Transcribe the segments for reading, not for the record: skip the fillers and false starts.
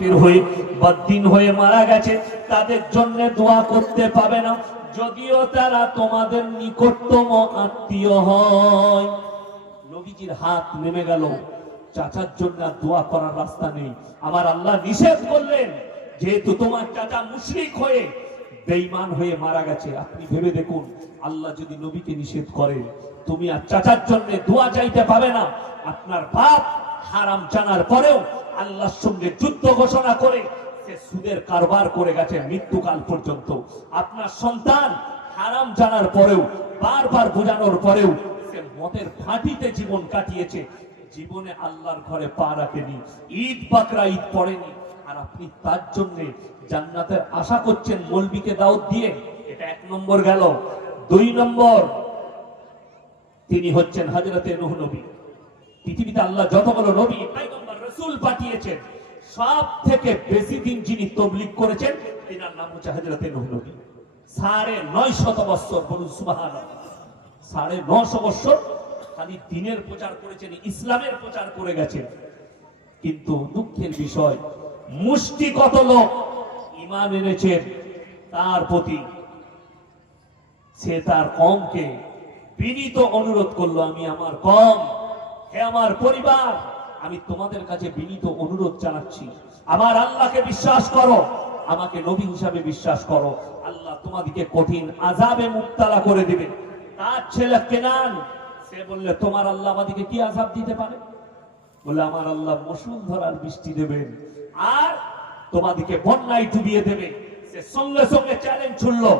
হয়ে বদ্দিন হয়ে মারা গেছে, তাদের জন্য দোয়া করতে পাবে না, যদিও তারা তোমাদের নিকটতম আত্মীয় হয়। নবীজির হাত নেমে গেল, চাচার জন্য দোয়া করার রাস্তা নেই। আমার আল্লাহ নিষেধ করলেন, যেহেতু তোমার চাচা মুশরিক হয়ে বেঈমান হয়ে মারা গেছে, আপনি ভেবে দেখুন, আল্লাহ যদি নবীকে নিষেধ করে, তুমি আর চাচার জন্য দোয়া চাইতে পাবে না। আপনার বাপ হারাম জানার পরেও আল্লাহর সঙ্গে যুদ্ধ ঘোষণা করে সে সুদের কারবার করে গেছে মৃত্যুকাল পর্যন্ত। আপনার সন্তান হারাম জানার পরেও, বারবার বোঝানোর পরেও সে মদের ফাঁটিতে জীবন কাটিয়েছে, জীবনে আল্লাহর ঘরে পা রাখেনি, ঈদ বাকরা ঈদ পড়েনি, আর আপনি তার জন্য জান্নাতের আশা করছেন মৌলবীকে দাওয়াত দিয়ে। এটা এক নম্বর গেল। দুই নম্বর, তিনি হচ্ছেন হযরতে নূহ নবী। পৃথিবীতে আল্লাহ যতগুলো নবী পয়গম্বর রাসূল পাঠিয়েছেন, সব থেকে বেশি দিন যিনি তাবলীগ করেছেন, তার নাম হচ্ছে হযরতে নূহ নবী। 950 বছর, বলুন সুবহানাল্লাহ। 950 বছর খালি দ্বীনের প্রচার করেছেন, ইসলামের প্রচার করে গেছেন। কিন্তু দুঃখের বিষয়, মুষ্টি কত লোক ঈমান এনেছেন তার প্রতি সে তার কওমকে বিনীত অনুরোধ করলো, আমি আমার কওম, হে আমার পরিবার, আমি তোমাদের কাছে বিনীত অনুরোধ জানাচ্ছি, আমার আল্লাহকে বিশ্বাস করো, আমাকে নবী হিসাবে বিশ্বাস করো, আল্লাহ তোমাদেরকে কঠিন আযাবে মুবতালা করে দিবে। তার ছেলে কেনান, সে বললে, তোমার আল্লাহ আমাদেরকে কি আযাব দিতে পারে? বলে, আমার আল্লাহ মুষলধারার বৃষ্টি দেবেন আর তোমাদেরকে বন্যায় ডুবিয়ে দেবে। সে সঙ্গে সঙ্গে চ্যালেঞ্জ ছুড়লো,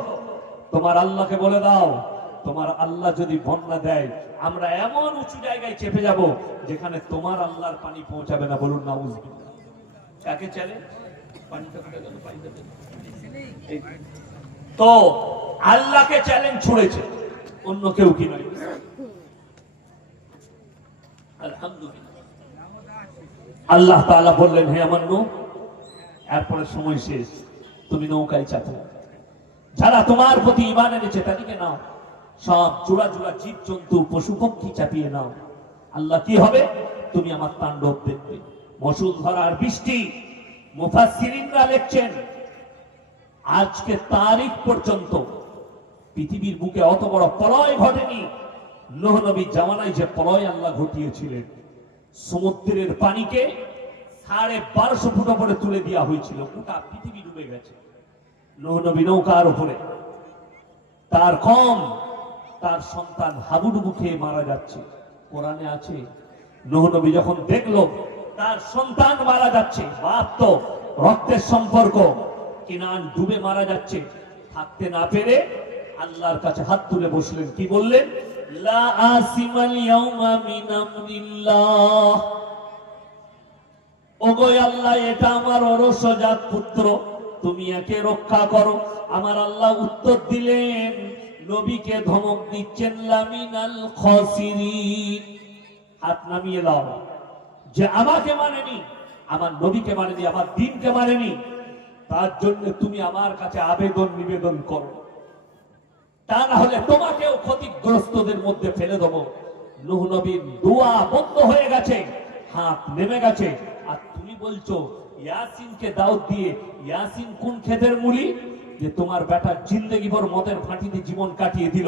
তোমার আল্লাহকে বলে দাও, তোমার আল্লাহ যদি বন্যা দেয়, আমরা এমন উঁচু জায়গায় চেপে যাব যেখানে তোমার আল্লাহর পানি পৌঁছাবে না। বলুন নাউযুবিল্লাহ। কাকে চ্যালেঞ্জ? পানিটা কোথায় গেল? পানিটা তো আল্লাহকে চ্যালেঞ্জ ছুড়েছে, অন্য কেউ কি নয়। আলহামদুলিল্লাহ। আল্লাহ তাআলা বললেন, হে আমার নূহ, এরপরে সময় শেষ, তুমি নৌকায় চাপো, যারা তোমার প্রতি ঈমান এনেছে তাদেরকে নাও, সব জোড়া জোড়া জীব জন্তু পশু পক্ষী চাপিয়ে নাও। আল্লাহ কি হবে? তুমি আমার তাণ্ডব দেখবে, মুষলধারার বৃষ্টি। মুফাসসিরিনরা লিখছেন, আজকে তারিখ পর্যন্ত পৃথিবীর বুকে অত বড় প্রলয় ঘটেনি। নূহ নবীর জামানায় যে প্রলয় আল্লাহ ঘটিয়েছিলেন, সমুদ্রের পানিকে 1250 ফুট উপরে তুলে দেওয়া হয়েছিল, গোটা পৃথিবী ডুবে গেছে। নূহ নবী নৌকার উপরে, তার কম, তার সন্তান হাবুডুবু খেয়ে মারা যাচ্ছে। কোরআনে আছে, নূহ নবী যখন দেখলো তার সন্তান মারা যাচ্ছে, বাপ তো রক্তের সম্পর্ক, কিনান ডুবে মারা যাচ্ছে, থাকতে না পেরে আল্লাহর কাছে হাত তুলে বসলেন। কি বললেন? লা আসিমাল ইয়াউমা মিন আমরিল্লাহ। ওগো আল্লাহ, এটা আমার অরসজাত পুত্র, তুমি একে রক্ষা করো। আমার আল্লাহ উত্তর দিলেন, নবীকে ধমক দিচ্ছেন, লামিনাল খাসিরিন। হাত নামিয়ে দাও, যে আমাকে মানেনি, আমার নবীকে মানেনি, আমার দ্বীনকে মানেনি, তার জন্য তুমি আমার কাছে আবেদন নিবেদন করো, তা না হলে তোমাকেও ক্ষতিগ্রস্তদের মধ্যে ফেলে দেবো। নূহ নবীর দোয়া বন্ধ হয়ে গেছে, হাত নেমে গেছে, আর তুমি বলছো ইয়াসিনকে দাওয়াত দিয়ে। ইয়াসিন কোন খেতের মুলি যে তোমার বেটা জিন্দেগি ভর মদের ফাঁটিতে জীবন কাটিয়ে দিল,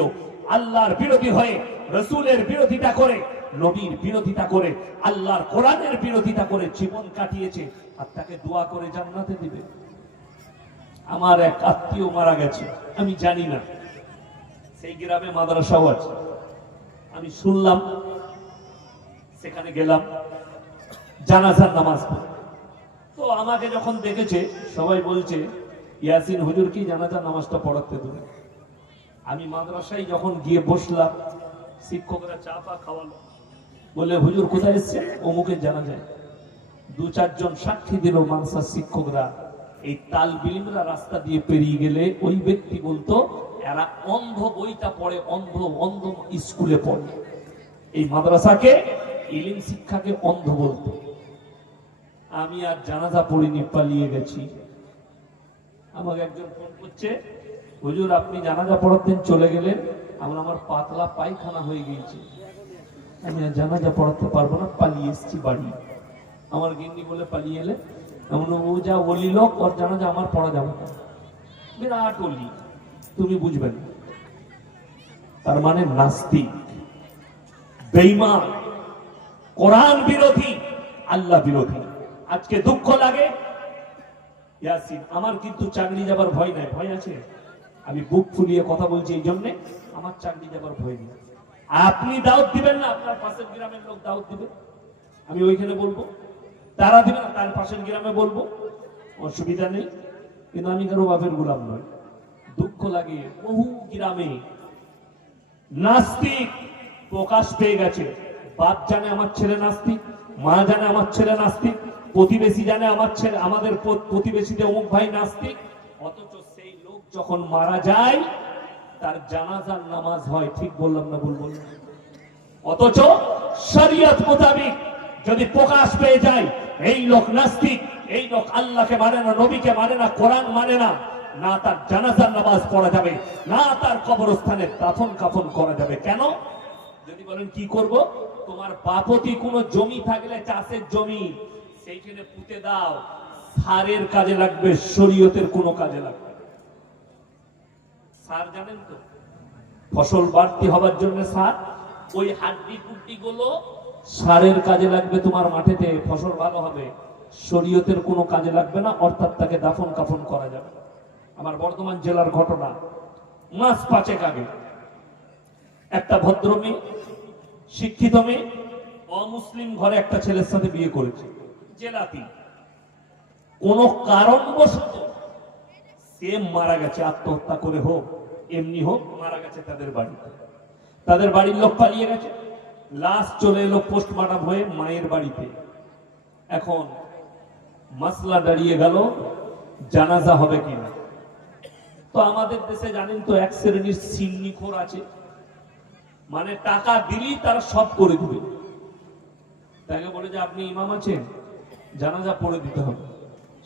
আল্লাহর বিরোধী হয়ে, রাসূলের বিরোধিতা করে, নবীর বিরোধিতা করে, আল্লাহর কোরআনের বিরোধিতা করে জীবন কাটিয়েছে, আর তাকে দোয়া করে জান্নাতে দিবে? আমার এক আত্মীয় মারা গেছে, আমি জানি না, সেই গ্রামে মাদ্রাসাও আছে, আমি শুনলাম, সেখানে গেলাম জানাজার নামাজ পড়তে। তো আমাকে যখন দেখেছে সবাই বলছে, ইয়াসিন হুজুর কি জানাজার নামাজটা পড়াতে দেবে? আমি মাদ্রাসায় যখন গিয়ে বসলাম, শিক্ষকরা চা পা খাওয়ালো, বলে, হুজুর কোথায় এসছে? অমুকের জানাজায়। 2-4 জন সাক্ষী দিল, মানসার শিক্ষকরা। এই তালবিলরা রাস্তা দিয়ে পেরিয়ে গেলে ওই ব্যক্তি বলতো, এরা অন্ধ বইটা পড়ে, অন্ধ অন্ধ স্কুলে পড়ে। এই মাদ্রাসাকে, ইলম শিক্ষাকে অন্ধ বলতো। আমি আর জানাজা পড়িনি, পালিয়ে গেছি। আমাকে একজন ফোন করছে, হুজুর আপনি জানাজা পড়াতেন, চলে গেলেন, আমার পাতলা পায়খানা হয়ে গিয়েছে, আমি আর জানাজা পড়াতে পারবো না, পালিয়ে এসেছি বাড়ি। আমার গিন্নি বলে, পালিয়ে এলে? এমন ও যা বলি লোক ওর জানা যে আমার পড়া যাবে না, বিরাট অলি, তুমি বুঝবেন। তার মানে নাস্তিক, বেঈমান, কোরআন বিরোধী, আল্লাহ বিরোধী। আজকে দুঃখ লাগে ইয়াসিন, আমার কিন্তু চাকরি যাবার ভয় নাই। ভয় আছে? আমি বুক ফুলিয়ে কথা বলছি এই জন্যে, আমার চাকরি যাবার ভয় নেই। আপনি দাওয়াত দিবেন না, আপনার পাশের গ্রামের লোক দাওয়াত দিবে, আমি ওইখানে বলবো, তারা দিবে না, তার পাশের গ্রামে বলবো, অসুবিধা নেই। কিন্তু আমি কারো বাপের গোলাম নয়। দুঃখ লাগে বহু গ্রামে নাস্তিক প্রকাশ পেয়ে গেছে। বাপ জানে আমার ছেলে নাস্তিক, মা জানে আমার ছেলে নাস্তিক, প্রতিবেশী জানে আমার ছেলে, আমাদের প্রতিবেশীতে অমুক ভাই নাস্তিক। অথচ সেই লোক যখন মারা যায় তার জানাজার নামাজ হয়। ঠিক বললাম না ভুল বললাম? অথচ শরীয়ত মোতাবেক যদি প্রকাশ পেয়ে যায় এই লোক নাস্তিক, এই লোক আল্লাহকে মানে না, নবীকে মানে না, কোরআন মানে না, না তার জানাজার নামাজ পড়া যাবে, না তার কবরস্থানে দাফন কাফন করা যাবে। কেন? যদি বলেন কি করব, তোমার বাপতি কোনো জমি থাকলে চাষের জমি, সেইখানে পুঁতে দাও, সারের কাজে লাগবে, শরীয়তের কোনো কাজে লাগবে। সার জানেন তো, ফসল বাড়তি হবার জন্য সার, ওই হাড্ডি কুড্ডি গুলো সারের কাজে লাগবে, তোমার মাঠেতে ফসল ভালো হবে, শরীয়তের কোনো কাজে লাগবে না, অর্থাৎ তাকে দাফন কাফন করা যাবে। আমার বর্ধমান জেলার ঘটনা, মাস 5 আগে একটা ভদ্র মেয়ে, শিক্ষিত মেয়ে, অমুসলিম ঘরে একটা ছেলের সাথে বিয়ে করেছে, জেলাতি। কোন কারণবশত সে মারা গেছে, আত্মহত্যা করে হোক এমনি হোক, মারা গেছে তাদের বাড়িতে। তাদের বাড়ির লোক পালিয়ে গেছে, লাশ চলে এলো পোস্টমর্টম হয়ে মায়ের বাড়িতে। এখন মাসলা দাঁড়িয়ে গেল জানাজা হবে কিনা। তো আমাদের দেশে জানেন তো এক শ্রেণীর সিন্নিখোর আছে, মানে টাকা দিলেই তারা সব করে দিবে। তাকে বলে যে আপনি ইমাম আছেন, জানাজা পড়ে দিতে হবে।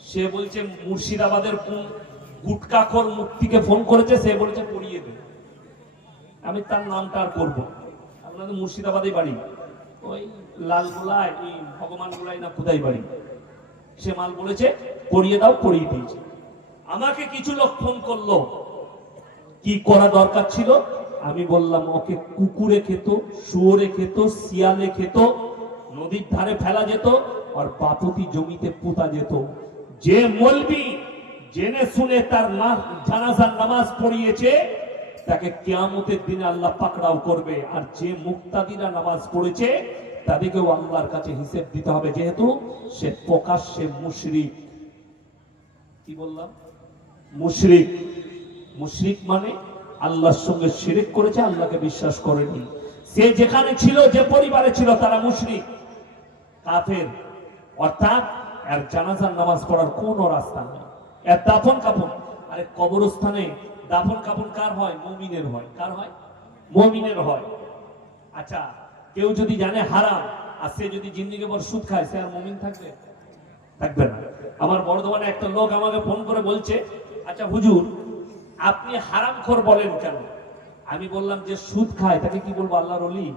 সে বলছে মুর্শিদাবাদের কোন গুটকাখোর মুক্তিকে ফোন করেছে, সে বলেছে পড়িয়ে দেবে। আমি তার নামটা আর করবো, আপনাদের মুর্শিদাবাদে বাড়ি, ওই লালগোলায়, এই ভগবান গোলায় না কোথায় বাড়ি। সে মাল বলেছে পড়িয়ে দাও, পড়িয়ে দিয়েছে। আমাকে কিছু লোক ফোন করলো, কি করা দরকার ছিল? আমি বললাম ওকে কুকুরে খেত, শুয়োরে খেত, শিয়ালে খেত, নদীর ধারে ফেলা যেত, আর বাপতি জমিতে পুঁতা যেত। যে মলবি জেনে শুনে তার জানাজার নামাজ পড়িয়েছে তাকে কিয়ামতের দিনে আল্লাহ পাকড়াও করবে। আর যে মুক্তাদিরা নামাজ পড়েছে তাদেরকেও আল্লাহর কাছে হিসেব দিতে হবে, যেহেতু সে প্রকাশ্যে মুশরিক। কি বললাম? মুশরিক। মুশরিক মানে আল্লাহর সঙ্গে শিরক করেছে, আল্লাহকে বিশ্বাস করেনি। সে যেখানে ছিল, যে পরিবারে ছিল, তারা মুশরিক, কাফের। অর্থাৎ এর জানাজার নামাজ পড়ার কোনো রাস্তা নেই। এর দাফন কাফন, আরে কবরস্থানে দাফন কাফন কার হয়? মুমিনের হয়। কার হয়? মুমিনের হয়। আচ্ছা, কেউ যদি জানে হারাম আর সে যদি জিন্দিগি ভর সুদ খায়, সে আর মুমিন থাকবে? থাকবে না। আমার বর্ধমানে একটা লোক আমাকে ফোন করে বলছে, আচ্ছা হুজুর আপনি হারামখোর বলেন কেন? আমি বললাম যে সুদ খায় তাকে কি বলবো? আল্লাহর ওলি?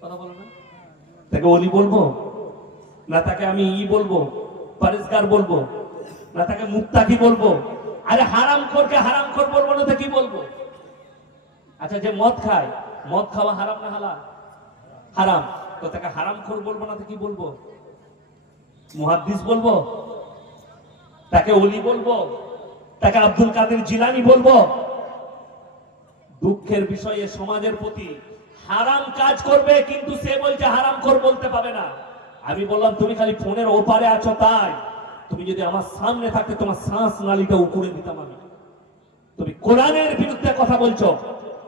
কথা বলো না, তাকে ওলি বলবো না? তাকে আমি বলবো পরেজগার বলবো না? তাকে মুত্তাকি বলবো? আরে হারামখোরকে হারামখোর বলবো না তো কি বলবো? আচ্ছা, যে মদ খায়, মদ খাওয়া হারাম না হালাল? হারাম। তো তাকে হারামখোর বলবো না তো কি বলবো? মুহাদ্দিস বলবো? তাকে ওলি বলবো? তাকে আব্দুল কাদের জিলানী বলবো? দুঃখের বিষয়ে সমাজের প্রতি হারাম কাজ করবে, কিন্তু সে বলছে হারামখোর বলতে পাবে না। আমি বললাম তুমি খালি ফোনের ওপারে আছো তাই, তুমি যদি আমার সামনে থাকতে তোমার শ্বাস নালীটা উপরে দিতাম আমি। তুমি কোরআনের বিরুদ্ধে কথা বলছো,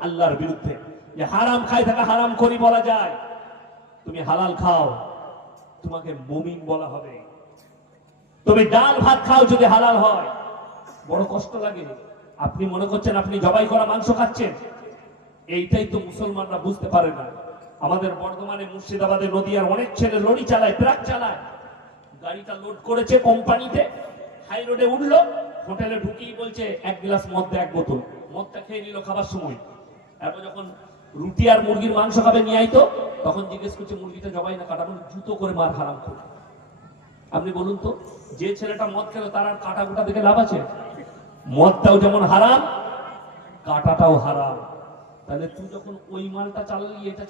আল্লাহর বিরুদ্ধে। যে হারাম খাই তাকে হারাম করি বলা যায়, তুমি হালাল খাও তোমাকে মুমিন বলা হবে। তুমি ডাল ভাত খাও যদি হালাল হয়, বড় কষ্ট লাগে। আপনি মনে করছেন আপনি জবাই করা মাংস খাচ্ছেন, এইটাই তো মুসলমানরা বুঝতে পারে না। আমাদের বর্ধমানে, মুর্শিদাবাদে, নদিয়ার অনেক ছেলে লরি চালায়, ট্রাক চালায়। গাড়িটা লোড করেছে কোম্পানিতে, হাই রোডে উঠলো, হোটেলে ঢুকিয়ে বলছে 1 গ্লাস মদ দে, 1 বোতল। মদটা খেয়ে নিল খাবার সময়। তারপর যখন রুটি আর মুরগির মাংস খাবে নিয়ে আইতো, তখন জিজ্ঞেস করছে মুরগিটা জবাই না কাটা? জুতো করে মার হারাম করে। আপনি বলুন তো, যে ছেলেটা মদ খেলো তার আর কাটা কুটা দেখে লাভ আছে? মদটাও যেমন হারাম, কাটাটাও হারাম। তাহলে তুই যখন ওই মালটা চালালি, এটা